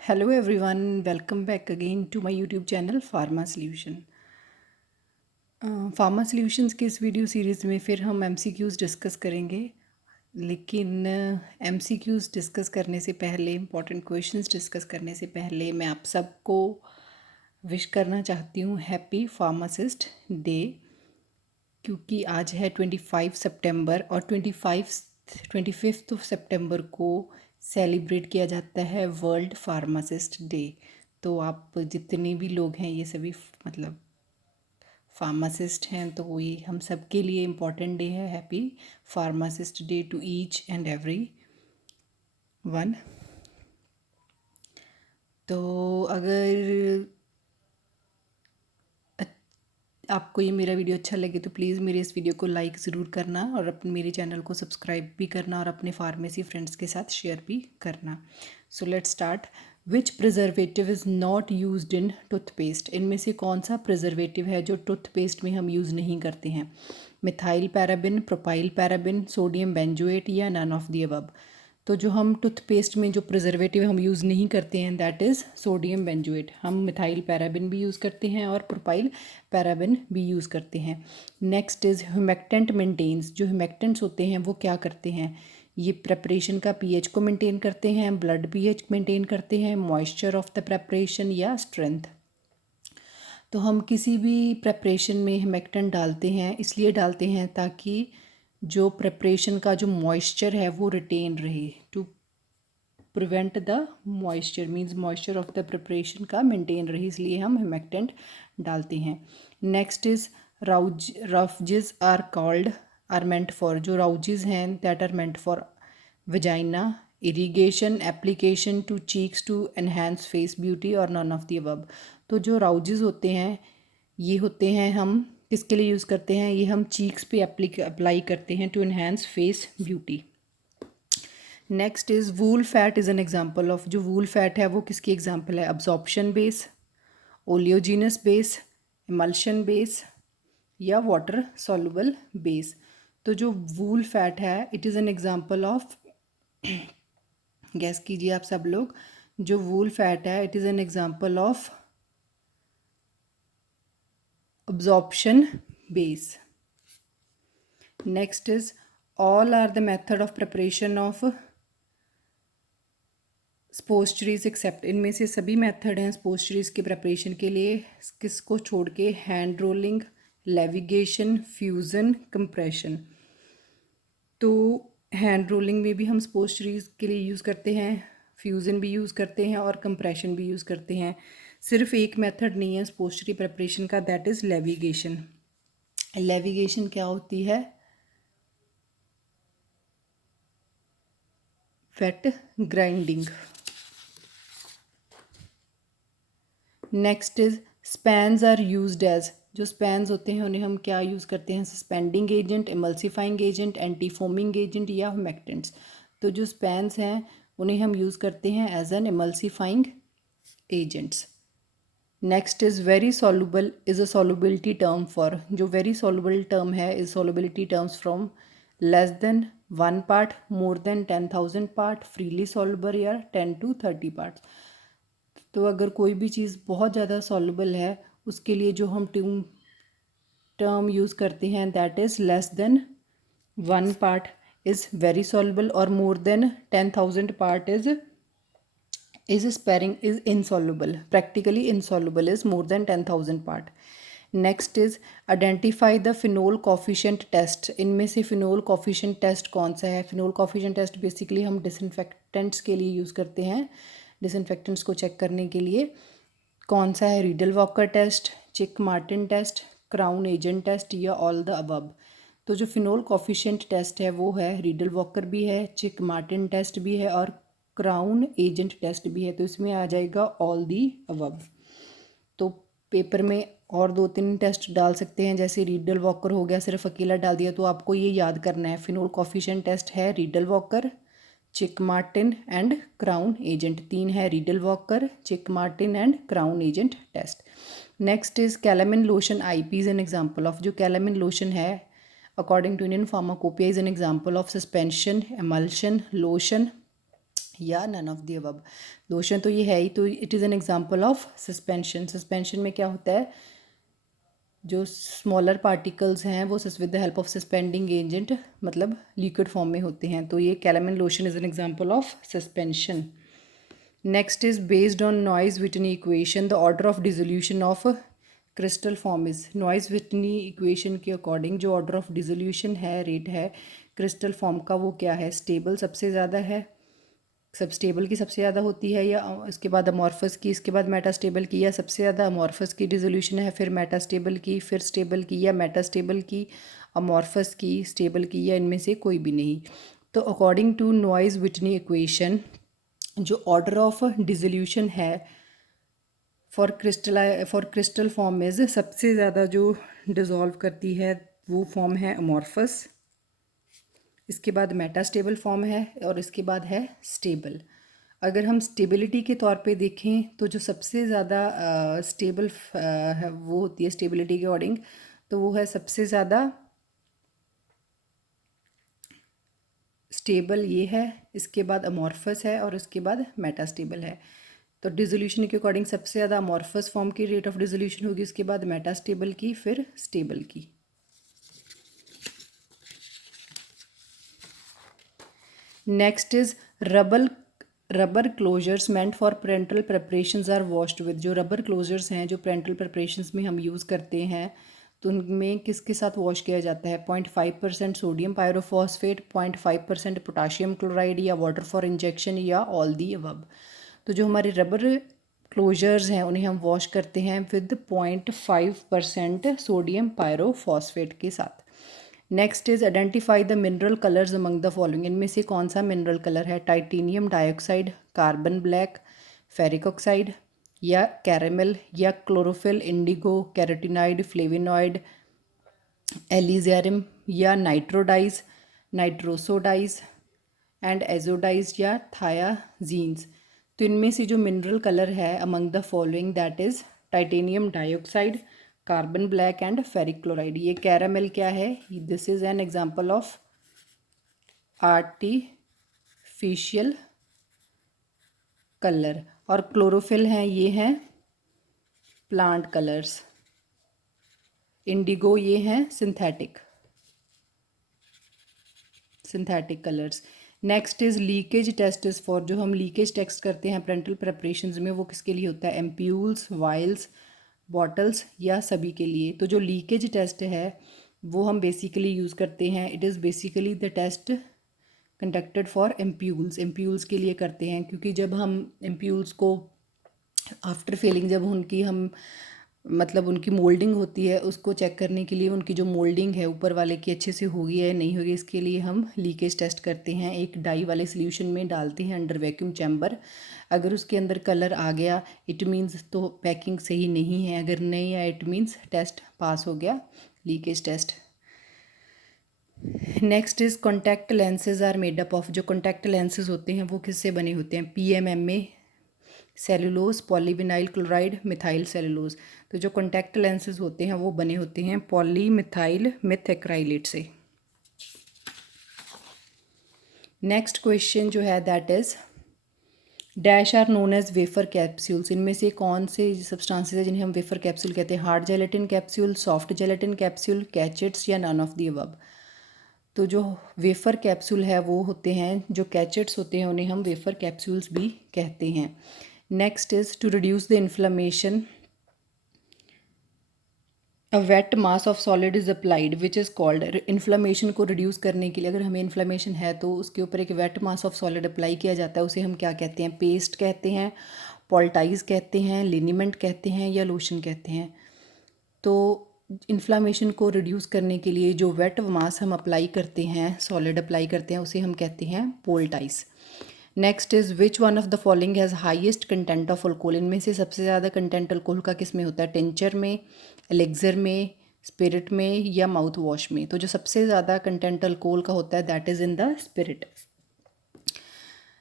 Hello everyone, welcome back again to my YouTube channel Pharma Solution. Pharma solutions के इस video series में फिर हम MCQs डिस्कस करेंगे, लेकिन MCQs डिस्कस करने से पहले, इम्पॉर्टेंट क्वेश्चंस डिस्कस करने से पहले मैं आप सबको विश करना चाहती हूँ हैप्पी फार्मासिस्ट डे, क्योंकि आज है 25 सितंबर और 25th सितंबर को सेलिब्रेट किया जाता है वर्ल्ड फार्मासिस्ट डे। तो आप जितने भी लोग हैं ये सभी मतलब फार्मासिस्ट हैं, तो वही हम सब के लिए इम्पोर्टेंट डे है। Happy pharmacist day to each and every one. तो अगर आपको ये मेरा वीडियो अच्छा लगे तो प्लीज़ मेरे इस वीडियो को लाइक ज़रूर करना और अपने मेरे चैनल को सब्सक्राइब भी करना और अपने फार्मेसी फ्रेंड्स के साथ शेयर भी करना। So let's start. Which preservative is not used in toothpaste? इनमें से कौन सा प्रिजर्वेटिव है जो टूथपेस्ट में हम यूज़ नहीं करते हैं? Methyl paraben, propyl paraben, sodium benzoate या नन ऑफ दी अबव? तो जो हम टूथपेस्ट में जो प्रिजर्वेटिव हम यूज़ नहीं करते हैं दैट इज़ सोडियम बेंजोएट। हम मिथाइल पैराबिन भी यूज़ करते हैं और प्रोपाइल पैराबिन भी यूज़ करते हैं। Next is humectant maintains. जो ह्यूमेक्टेंट्स होते हैं वो क्या करते हैं? ये प्रेपरेशन का पीएच को मेंटेन करते हैं, ब्लड पीएच मेंटेन करते हैं, मॉइस्चर ऑफ द प्रेपरेशन या स्ट्रेंथ। तो हम किसी भी प्रेपरेशन में ह्यूमेक्टेंट डालते हैं, इसलिए डालते हैं ताकि जो प्रेपरेशन का जो मॉइस्चर है वो रिटेन रहे। To prevent the moisture means moisture of the preparation का मेंटेन रहे, इसलिए हम ह्यूमेक्टेंट डालते हैं। Next is rouges are called are meant for. जो राउजेज हैं that are meant for vagina, irrigation, application to cheeks to enhance face beauty और none of the above. तो जो राउजेज होते हैं ये होते हैं हम किसके लिए यूज़ करते हैं? ये हम चीक्स पे अप्लाई करते हैं to enhance face beauty. Next is wool fat is an example of. जो वूल फैट है वो किसकी एग्जांपल है? Absorption base, oleaginous base, emulsion base या वाटर सॉल्युबल बेस। तो जो वूल फैट है it is an example of, guess कीजिए आप सब लोग, जो वूल फैट है it is an example of absorption base. Next is all are the method of preparation of suppositories except. इनमें से सभी मेथड हैं स्पोस्टरीज के प्रिपरेशन के लिए, किसको छोड़ के? Hand rolling, levigation, fusion, compression. तो हैंड रोलिंग में भी हम स्पोस्टरीज के लिए यूज़ करते हैं, फ्यूज़न भी यूज़ करते हैं और कंप्रेशन भी यूज़ करते हैं। सिर्फ एक मेथड नहीं है स्पोस्टरी प्रिपरेशन का, दैट इज़ लेविगेशन। लेविगेशन क्या होती है? Wet grinding. Next is spans are used as. जो स्पैन्स होते हैं उन्हें हम क्या यूज़ करते हैं? Suspending agent, emulsifying agent, anti foaming agent या ह्यूमेक्टेंट्स। तो जो स्पैन्स हैं उन्हें हम यूज़ करते हैं as an emulsifying agents. Next is very soluble is a solubility term for. जो वेरी सॉल्युबल टर्म है is solubility terms from less than 1 part, more than 10,000 part, freely soluble या 10 to 30 पार्ट्स। तो अगर कोई भी चीज़ बहुत ज़्यादा सॉल्युबल है उसके लिए जो हम टर्म यूज़ करते हैं that is less than 1 part is very soluble और more than 10,000 part is sparing is insoluble. Practically insoluble is more than 10,000 part. Next is identify the phenol coefficient test. इनमें से फिनोल कॉफिशेंट टेस्ट कौन सा है? Phenol coefficient test basically हम disinfectants के लिए use करते हैं, डिसइंफेक्टेंट्स को चेक करने के लिए। कौन सा है? Rideal Walker test, Chick Martin test, crown agent test या ऑल द अबव। तो जो फिनोल कॉफिशेंट टेस्ट है वो है रीडल वॉकर भी है, चिक मार्टिन टेस्ट भी है और क्राउन एजेंट टेस्ट भी है। तो इसमें आ जाएगा ऑल दी अबव। तो पेपर में और 2-3 टेस्ट डाल सकते हैं, जैसे रीडल वॉकर हो गया, सिर्फ अकेला डाल दिया। तो आपको ये याद करना है फिनोल कॉफिशेंट टेस्ट है Rideal Walker, Chick Martin and Crown agent. 3 है Rideal Walker, Chick Martin and Crown agent test. Next is calamine lotion IP is an example of. जो कैलामिन लोशन है according to Indian pharmacopoeia is an example of suspension, emulsion, lotion या none of the above. Lotion तो ये है ही, तो it is an example of suspension. Suspension में क्या होता है, जो स्मॉलर पार्टिकल्स हैं वो with the help of suspending agent मतलब लिक्विड फॉर्म में होते हैं, तो ये calamine lotion is an example of suspension. Next is based on noise Whitney equation the order of dissolution of crystal form is. Noise Whitney equation के according जो order of dissolution है, rate है crystal form का, वो क्या है, stable सबसे ज़्यादा है, सब स्टेबल की सबसे ज़्यादा होती है, या इसके बाद अमॉर्फस की, इसके बाद मेटास्टेबल की, या सबसे ज़्यादा अमॉर्फस की डिसोल्यूशन है, फिर मेटास्टेबल की, फिर स्टेबल की, या मेटास्टेबल की, अमॉर्फस की, स्टेबल की, या इनमें से कोई भी नहीं। तो according to Noyes Whitney equation जो ऑर्डर ऑफ डिसोल्यूशन है फॉर क्रिस्टल फॉर्म इज, सबसे ज़्यादा जो डिज़ोल्व करती है वो फॉर्म है अमॉर्फस, इसके बाद मेटास्टेबल फॉर्म है, और इसके बाद है स्टेबल। अगर हम स्टेबिलिटी के तौर पे देखें तो जो सबसे ज़्यादा स्टेबल है वो होती है स्टेबिलिटी के अकॉर्डिंग, तो वो है सबसे ज़्यादा स्टेबल ये है, इसके बाद अमॉर्फस है, और इसके बाद मेटास्टेबल है। तो डिसोल्यूशन के अकॉर्डिंग सबसे ज़्यादा अमॉर्फस फॉर्म की रेट ऑफ डिसोल्यूशन होगी, उसके बाद मेटास्टेबल की, फिर स्टेबल की। Next is rubber closures meant for parenteral preparations are washed with. जो रबर क्लोजर्स हैं जो पेरेंटल प्रेपरेशंस में हम यूज़ करते हैं, तो उनमें किसके साथ वॉश किया जाता है, 0.5% सोडियम पायरोफॉस्फेट, 0.5% पोटाशियम क्लोराइड, या वाटर फॉर इंजेक्शन, या ऑल दी अबव। तो जो हमारे रबर क्लोजर्स हैं उन्हें हम वॉश करते हैं विद 0.5% सोडियम पायरोफॉस्फेट के साथ। Next is identify the mineral colours among the following. इनमें से कौन सा मिनरल कलर है, titanium dioxide, carbon black, ferric oxide, या कैरेमल, या क्लोरोफिल, इंडिगो, कैरोटिनाइड, फ्लेविनॉइड, एलिजेरिम, या नाइट्रोडाइज, नाइट्रोसोडाइज एंड एजोडाइज, या थायाजीन्स। तो इनमें से जो मिनरल कलर है among the following that is titanium dioxide, carbon black and ferric chloride. ये कैरामेल क्या है, this is an example of artificial colour, और क्लोरोफिल हैं ये हैं प्लांट कलर्स, इंडिगो ये हैं synthetic colours. Next is leakage test is for, जो हम लीकेज टेस्ट करते हैं पेरेंटल प्रेपरेशंस में वो किसके लिए होता है, एम्प्यूल्स, वाइल्स, बॉटल्स, या सभी के लिए। तो जो लीकेज टेस्ट है वो हम बेसिकली यूज़ करते हैं, it is basically the test conducted for ampoules के लिए करते हैं, क्योंकि जब हम एम्प्यूल्स को आफ्टर फिलिंग जब उनकी हम मतलब उनकी मोल्डिंग होती है उसको चेक करने के लिए उनकी जो मोल्डिंग है ऊपर वाले की अच्छे से होगी या नहीं होगी, इसके लिए हम लीकेज टेस्ट करते हैं, एक डाई वाले सोल्यूशन में डालते हैं अंडर वैक्यूम चैम्बर। अगर उसके अंदर कलर आ गया इट मीन्स तो पैकिंग सही नहीं है, अगर नहीं आया इट मीन्स टेस्ट पास हो गया, leakage test. Next is contact lenses are made up of. जो कॉन्टैक्ट लेंसेज होते हैं वो किससे बने होते हैं, PMMA, cellulose, polyvinyl chloride, methyl cellulose. तो जो कॉन्टैक्ट लेंसेज होते हैं वो बने होते हैं पॉलीमिथाइल मिथएक्राइलेट से। नेक्स्ट क्वेश्चन जो है that is dash are known as wafer capsules. इनमें से कौन से सब्सटेंसेस है जिन्हें हम वेफर कैप्सूल कहते हैं, hard gelatin capsule, soft gelatin capsule, cachets, या नन ऑफ दी अबव। तो जो वेफर कैप्सूल है वो होते हैं, जो कैचेट्स होते हैं उन्हें हम वेफर कैप्सूल्स भी कहते हैं। Next is to reduce the inflammation a wet mass of solid is applied which is called. Inflammation को रिड्यूस करने के लिए अगर हमें इन्फ्लेमेशन है तो उसके ऊपर एक wait mass of solid apply किया जाता है, उसे हम क्या कहते हैं, पेस्ट कहते हैं, पॉल्टाइज कहते हैं, लिनीमेंट कहते हैं, या लोशन कहते हैं। तो इन्फ्लामेशन को रिड्यूस करने के लिए जो वेट मास हम अप्लाई करते हैं, सॉलिड अप्लाई करते हैं, उसे हम कहते हैं poultice. Next is which one of the following has highest content of alcohol. इनमें से सबसे ज़्यादा कंटेंट अल्कोहल का किस में होता है, टिंचर में, एलेक्जर में, स्पिरिट में, या माउथ वॉश में। तो जो सबसे ज़्यादा कंटेंट अल्कोहल का होता है that is in the spirit.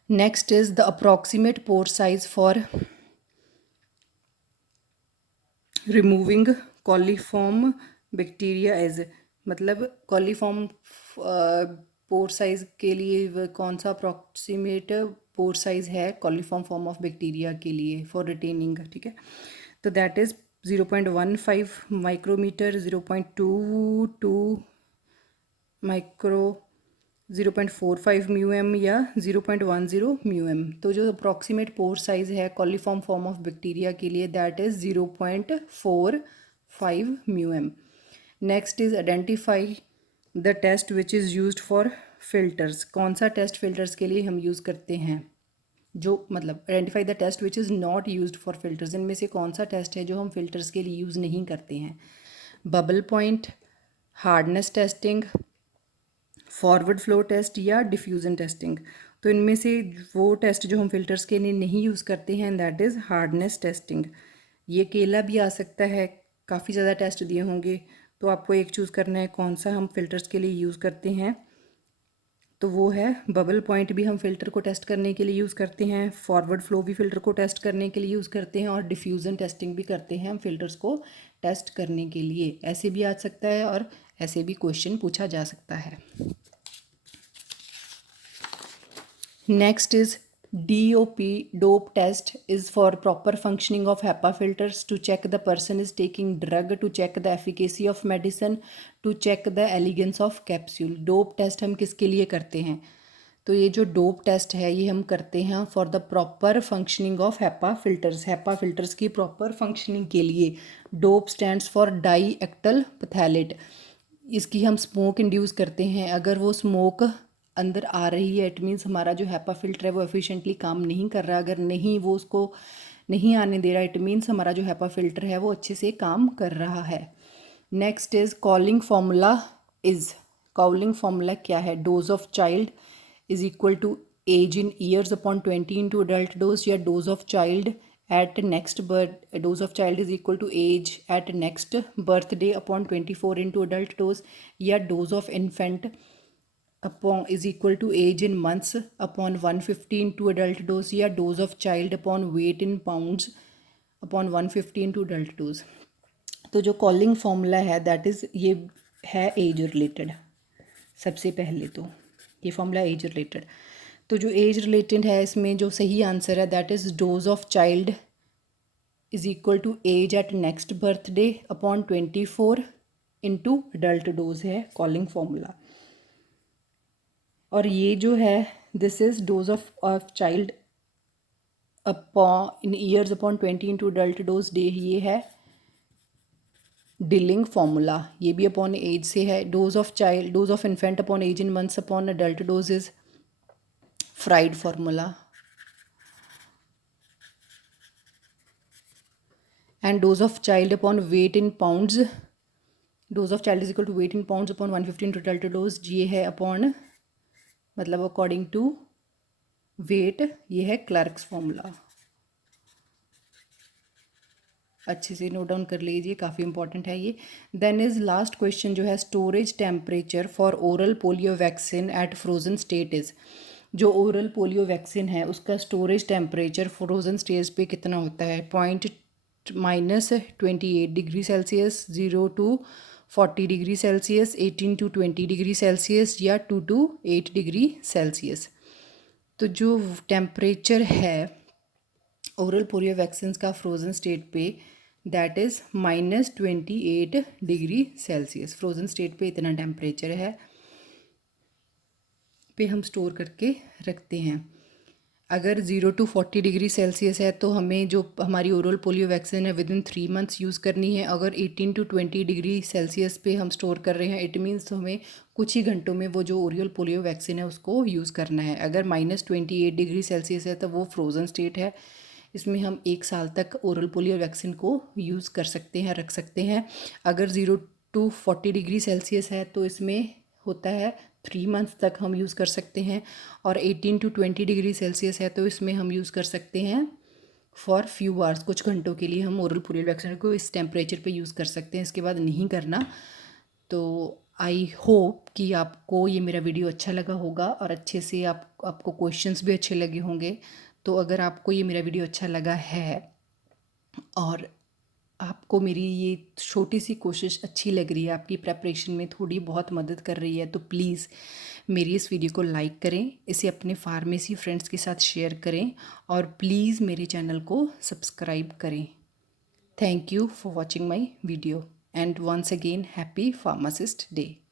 Next is the approximate pore size for removing coliform bacteria as, मतलब कॉलीफॉर्म पोर साइज के लिए कौन सा अप्रॉक्सीमेट पोर साइज़ है कॉलीफॉर्म फॉर्म ऑफ बैक्टीरिया के लिए फॉर रिटेनिंग, ठीक है। तो that is 0.15 micrometre, 0.22 micro, 0.45 mu m या 0.10 म्यू एम। तो जो अप्रॉक्सीमेट पोर साइज़ है कॉलीफॉर्म फॉर्म ऑफ बैक्टीरिया के लिए that is 0.45 mu m. Next is identify the test which is used for filters. कौन सा टेस्ट फिल्टर्स के लिए हम यूज़ करते हैं, जो मतलब identify the test which is not used for filters. इनमें से कौन सा टेस्ट है जो हम फिल्टर्स के लिए यूज़ नहीं करते हैं। Bubble point, hardness testing, forward flow test या डिफ्यूज़न टेस्टिंग। तो इनमें से वो टेस्ट जो हम फिल्टर्स के लिए नहीं यूज़ करते हैं दैट इज़ हार्डनेस टेस्टिंग। ये केला भी आ सकता है, काफ़ी ज़्यादा टेस्ट दिए होंगे, तो आपको एक चूज़ करना है कौन सा हम फिल्टर्स के लिए यूज़ करते हैं। तो वो है बबल पॉइंट भी हम फिल्टर को टेस्ट करने के लिए यूज़ करते हैं, फॉरवर्ड फ्लो भी फिल्टर को टेस्ट करने के लिए यूज़ करते हैं, और डिफ्यूज़न टेस्टिंग भी करते हैं हम फिल्टर्स को टेस्ट करने के लिए। ऐसे भी आ सकता है और ऐसे भी क्वेश्चन पूछा जा सकता है। Next is DOP, dope test is for proper functioning of HEPA filters to check the person is taking drug, to check the efficacy of medicine, to check the elegance of capsule. Dope test हम किसके लिए करते हैं? तो ये जो dope test है ये हम करते हैं for the proper functioning of HEPA filters. HEPA filters की प्रॉपर फंक्शनिंग के लिए। DOP stands for di octyl phthalate. इसकी हम स्मोक इंड्यूस करते हैं। अगर वो स्मोक अंदर आ रही है इट मीन्स हमारा जो हैपा फिल्टर है वो एफिशिएंटली काम नहीं कर रहा। अगर नहीं वो उसको नहीं आने दे रहा इट मीन्स हमारा जो हैपा फिल्टर है वो अच्छे से काम कर रहा है। Next is calling formula is. Calling formula क्या है? Dose of child is equal to age in years upon 20 into adult dose, या dose of child at next birth, dose of child is equal to age at next birthday upon 24 into adult dose, या dose of infant upon is equal to age in months upon 115 to adult dose, या dose of child upon weight in pounds upon 115 to adult dose. तो जो Cowling formula है that is ये है age related. सबसे पहले तो ये फॉर्मूला एज रिलेटेड। तो जो एज रिलेटेड है इसमें जो सही आंसर है that is dose of child is equal to age at next birthday upon 24 into adult dose है कॉलिंग फॉर्मूला। और ये जो है this is dose of child upon in years upon 20 into adult dose डे, ये है dealing formula. ये भी अपॉन एज से है। Dose of child, dose of infant upon age in months upon adult dose is Fried formula. And dose of child upon weight in pounds, dose of child is equal to weight in pounds upon 115 to adult dose, ये है upon मतलब according to wait, ये है clerks formula. अच्छे से note down कर लीजिए, काफ़ी इंपॉर्टेंट है ये। देन इज लास्ट क्वेश्चन जो है storage temperature for oral polio vaccine eight frozen state is. जो ओरल पोलियो वैक्सीन है उसका स्टोरेज टेम्परेचर फ्रोजन स्टेज पे कितना होता है? -28 degree Celsius, 0 to 40 degree Celsius, 18 to 20 degree Celsius, या 2 to 8 डिग्री सेल्सियस। तो जो टेम्परेचर है ओरल पोलियो वैक्सीन का फ्रोज़न स्टेट पे that is -28 degree Celsius. Frozen state पे इतना टेम्परेचर है पे हम स्टोर करके रखते हैं। अगर 0 to 40 डिग्री सेल्सियस है तो हमें जो हमारी ओरल पोलियो वैक्सीन है विद इन 3 मंथ्स यूज़ करनी है। अगर 18 to 20 डिग्री सेल्सियस पे हम स्टोर कर रहे हैं इट मीन्स तो हमें कुछ ही घंटों में वो जो ओरल पोलियो वैक्सीन है उसको यूज़ करना है। अगर -28 डिग्री सेल्सियस है तो वो फ्रोज़न स्टेट है। इसमें हम 1 साल तक ओरल पोलियो वैक्सीन को यूज़ कर सकते हैं, रख सकते हैं। अगर 0 to 40 डिग्री सेल्सियस है तो इसमें होता है 3 मंथ्स तक हम यूज़ कर सकते हैं। और 18 to 20 डिग्री सेल्सियस है तो इसमें हम यूज़ कर सकते हैं फॉर फ्यू आवर्स, कुछ घंटों के लिए हम ओरल पोलियो वैक्सीन को इस टेम्परेचर पे यूज़ कर सकते हैं, इसके बाद नहीं करना। तो आई होप कि आपको ये मेरा वीडियो अच्छा लगा होगा और अच्छे से आपको क्वेश्चंस भी अच्छे लगे होंगे। तो अगर आपको ये मेरा वीडियो अच्छा लगा है और आपको मेरी ये छोटी सी कोशिश अच्छी लग रही है, आपकी प्रेपरेशन में थोड़ी बहुत मदद कर रही है, तो प्लीज़ मेरी इस वीडियो को लाइक करें, इसे अपने फार्मेसी फ्रेंड्स के साथ शेयर करें और प्लीज़ मेरे चैनल को सब्सक्राइब करें। Thank you for watching my video and once again happy pharmacist day.